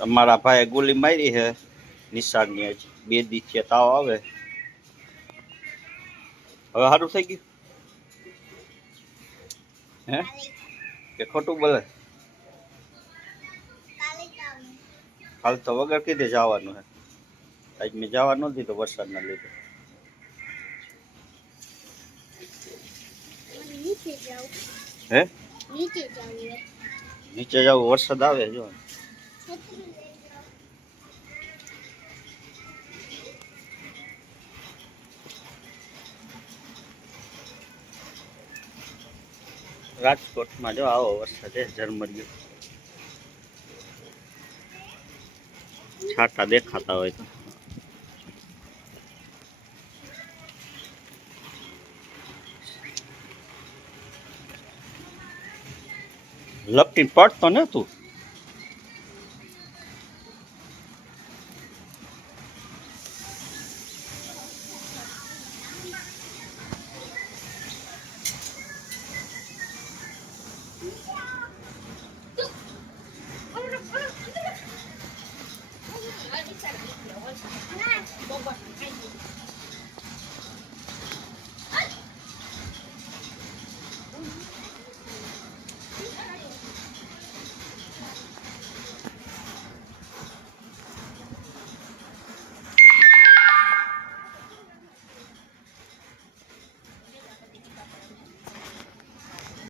અમારા ભાઈએ ગોળી મારી છે નિશાળની જ 2 દિવસથી તાવ આવે હવે સારું થઈ ગયું હે કે ખોટું બોલે કાલ તો વગર કીધે જવાનું હે આજ મેં જવા ન દીધો વરસાદના લીધે હે નીચે જાવ વરસાદ આવે જો રાજકોટમાં જો આવો વરસાદ ઝરમર્યો છાટા દેખાતા હોય તો લપટીને પડતો ને તું